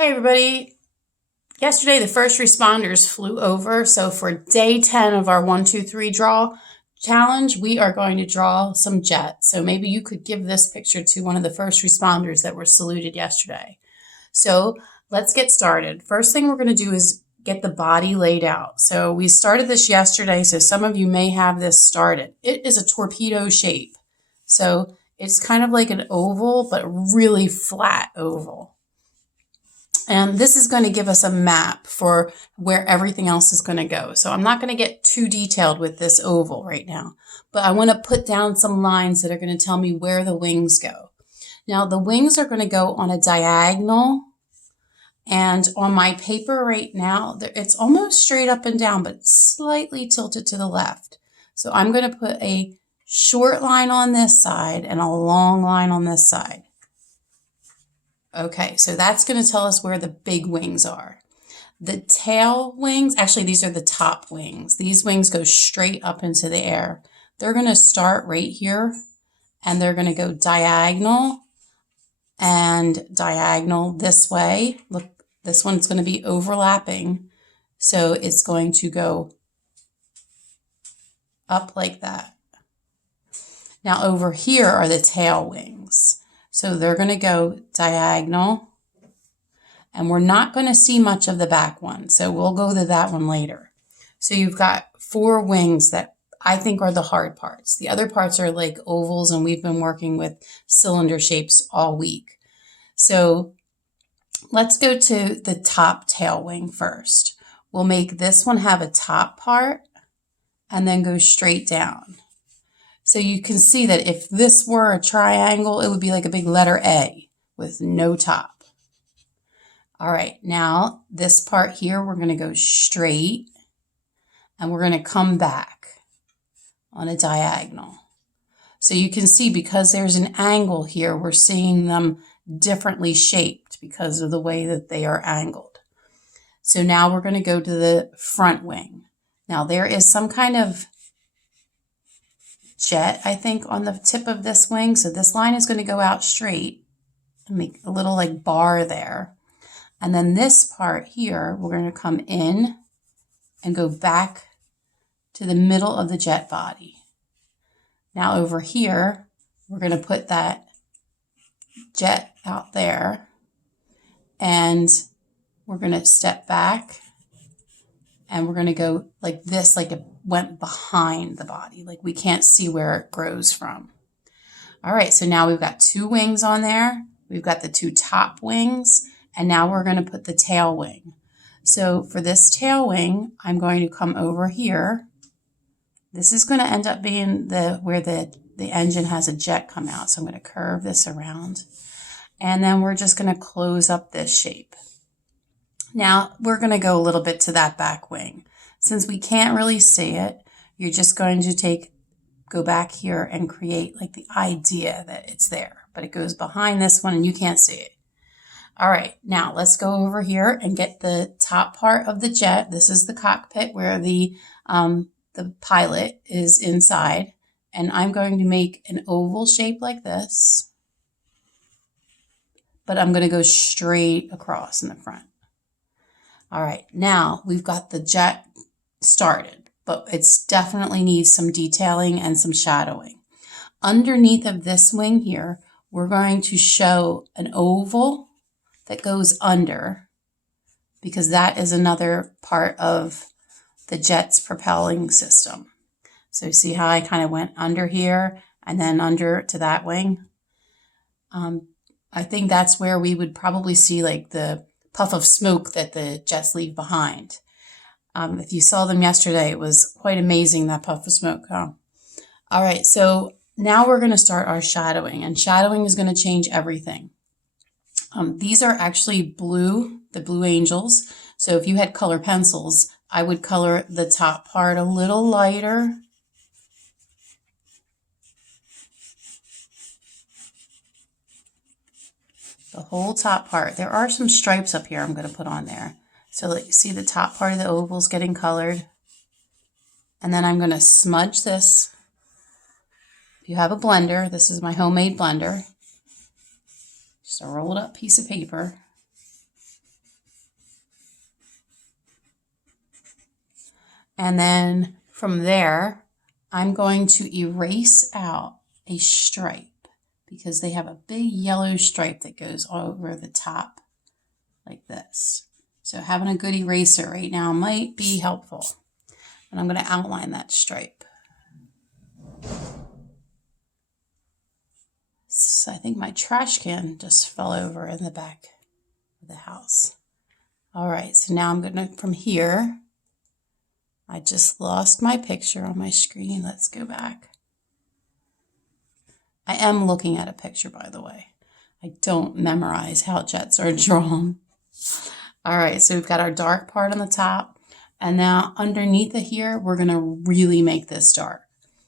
Hey everybody, yesterday the first responders flew over, so for day 10 of our 1, 2, 3 draw challenge, we are going to draw some jets. So maybe you could give this picture to one of the first responders that were saluted yesterday. So let's get started. First thing we're going to do is get the body laid out. So we started this yesterday, so some of you may have this started. It is a torpedo shape. So it's kind of like an oval, but really flat oval. And this is going to give us a map for where everything else is going to go. So I'm not going to get too detailed with this oval right now, but I want to put down some lines that are going to tell me where the wings go. Now the wings are going to go on a diagonal, and on my paper right now, it's almost straight up and down, but slightly tilted to the left. So I'm going to put a short line on this side and a long line on this side. Okay, so that's going to tell us where the big wings are. The tail wings, actually these are the top wings. These wings go straight up into the air. They're going to start right here and they're going to go diagonal and diagonal this way. Look, this one's going to be overlapping. So it's going to go up like that. Now over here are the tail wings. So they're going to go diagonal, and we're not going to see much of the back one. So we'll go to that one later. So you've got 4 wings that I think are the hard parts. The other parts are like ovals, and we've been working with cylinder shapes all week. So let's go to the top tail wing first. We'll make this one have a top part and then go straight down. So you can see that if this were a triangle, it would be like a big letter A with no top. All right, now this part here, we're going to go straight and we're going to come back on a diagonal. So you can see because there's an angle here, we're seeing them differently shaped because of the way that they are angled. So now we're going to go to the front wing. Now there is some kind of jet, I think, on the tip of this wing. So this line is going to go out straight and make a little like bar there. And then this part here, we're going to come in and go back to the middle of the jet body. Now over here, we're going to put that jet out there and we're going to step back and we're going to go like this, like it went behind the body, like we can't see where it grows from. All right, so now we've got 2 wings on there. We've got the 2 top wings, and now we're going to put the tail wing. So for this tail wing, I'm going to come over here. This is going to end up being where the engine has a jet come out. So I'm going to curve this around, and then we're just going to close up this shape. Now we're going to go a little bit to that back wing. Since we can't really see it, you're just going to go back here and create like the idea that it's there, but it goes behind this one and you can't see it. All right, now let's go over here and get the top part of the jet. This is the cockpit where the pilot is inside, and I'm going to make an oval shape like this, but I'm going to go straight across in the front. All right, now we've got the jet started, but it's definitely needs some detailing and some shadowing. Underneath of this wing here, we're going to show an oval that goes under, because that is another part of the jet's propelling system. So see how I kind of went under here and then under to that wing? I think that's where we would probably see like the puff of smoke that the jets leave behind. If you saw them yesterday, it was quite amazing, that puff of smoke. Huh? All right, so now we're going to start our shadowing, and shadowing is going to change everything. These are actually blue, the Blue Angels. So if you had color pencils, I would color the top part a little lighter. The whole top part. There are some stripes up here I'm going to put on there. So like you see the top part of the oval's getting colored. And then I'm going to smudge this. If you have a blender, this is my homemade blender. Just a rolled up piece of paper. And then from there, I'm going to erase out a stripe because they have a big yellow stripe that goes over the top like this. So having a good eraser right now might be helpful. And I'm going to outline that stripe. So I think my trash can just fell over in the back of the house. All right, so now I'm going to, from here, I just lost my picture on my screen. Let's go back. I am looking at a picture, by the way. I don't memorize how jets are drawn. All right, so we've got our dark part on the top. And now underneath it here, we're going to really make this dark.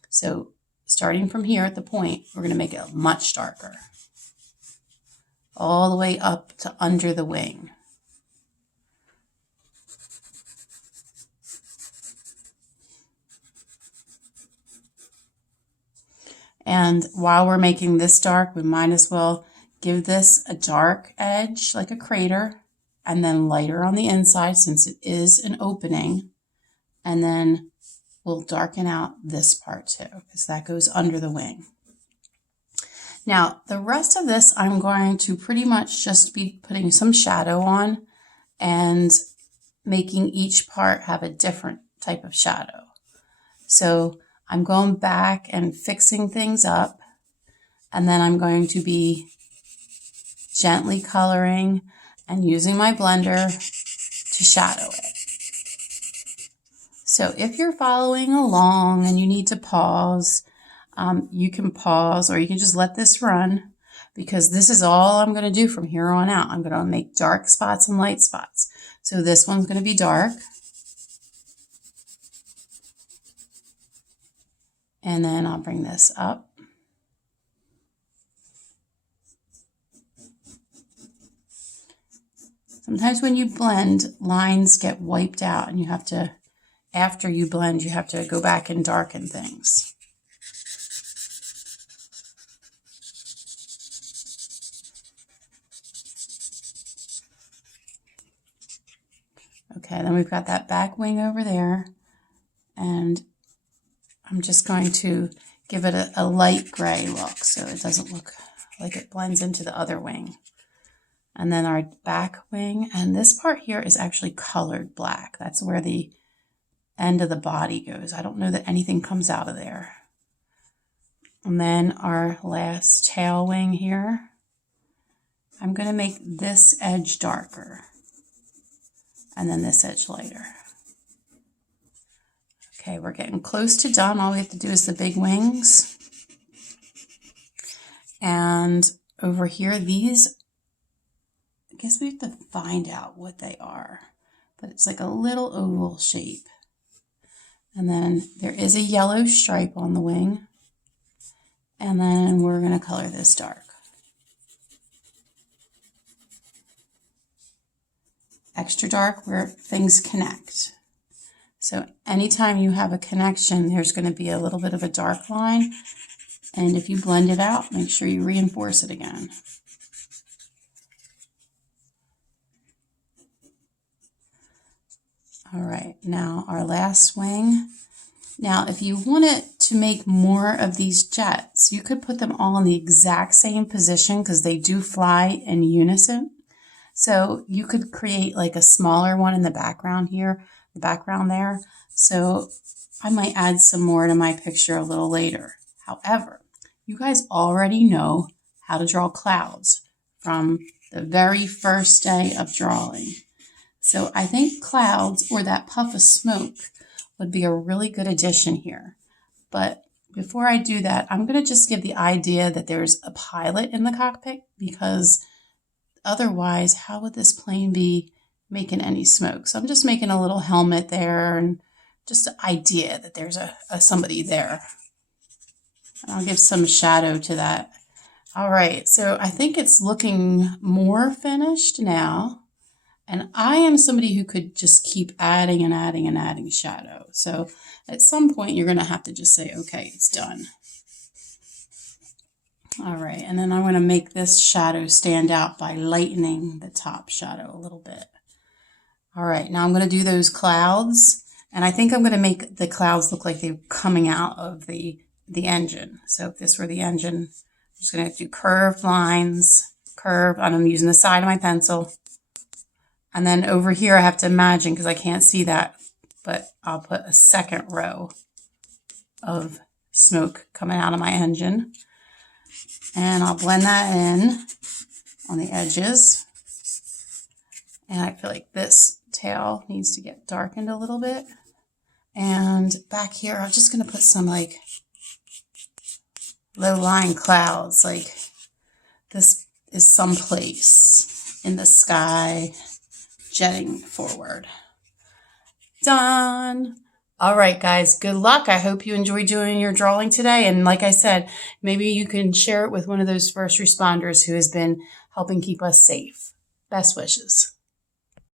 So starting from here at the point, we're going to make it much darker. All the way up to under the wing. And while we're making this dark, we might as well give this a dark edge, like a crater, and then lighter on the inside since it is an opening. And then we'll darken out this part too, because that goes under the wing. Now, the rest of this, I'm going to pretty much just be putting some shadow on and making each part have a different type of shadow. So I'm going back and fixing things up, and then I'm going to be gently coloring and using my blender to shadow it. So if you're following along and you need to pause, you can pause, or you can just let this run, because this is all I'm going to do from here on out. I'm going to make dark spots and light spots. So this one's going to be dark. And then I'll bring this up. Sometimes when you blend, lines get wiped out and you have to, after you blend, you have to go back and darken things. Okay, then we've got that back wing over there, and I'm just going to give it a light gray look so it doesn't look like it blends into the other wing. And then our back wing, and this part here is actually colored black. That's where the end of the body goes. I don't know that anything comes out of there. And then our last tail wing here, I'm going to make this edge darker and then this edge lighter. Okay, we're getting close to done. All we have to do is the big wings. And over here, these, I guess we have to find out what they are, but it's like a little oval shape. And then there is a yellow stripe on the wing. And then we're going to color this dark. Extra dark where things connect. So anytime you have a connection, there's going to be a little bit of a dark line. And if you blend it out, make sure you reinforce it again. All right, now our last wing. Now, if you wanted to make more of these jets, you could put them all in the exact same position because they do fly in unison. So you could create like a smaller one in the background here, the background there. So I might add some more to my picture a little later. However, you guys already know how to draw clouds from the very first day of drawing. So I think clouds or that puff of smoke would be a really good addition here. But before I do that, I'm going to just give the idea that there's a pilot in the cockpit, because otherwise, how would this plane be making any smoke? So I'm just making a little helmet there and just an idea that there's a somebody there. And I'll give some shadow to that. All right, so I think it's looking more finished now. And I am somebody who could just keep adding and adding and adding shadow. So at some point, you're going to have to just say, okay, it's done. All right, and then I'm going to make this shadow stand out by lightening the top shadow a little bit. All right, now I'm going to do those clouds. And I think I'm going to make the clouds look like they're coming out of the engine. So if this were the engine, I'm just going to do curved lines, curved, and I'm using the side of my pencil. And then over here I have to imagine, because I can't see that, but I'll put a second row of smoke coming out of my engine. And I'll blend that in on the edges. And I feel like this tail needs to get darkened a little bit. And back here, I'm just going to put some like low-lying clouds. Like this is someplace in the sky jetting forward. Done. All right, guys, good luck. I hope you enjoyed doing your drawing today. And like I said, maybe you can share it with one of those first responders who has been helping keep us safe. Best wishes.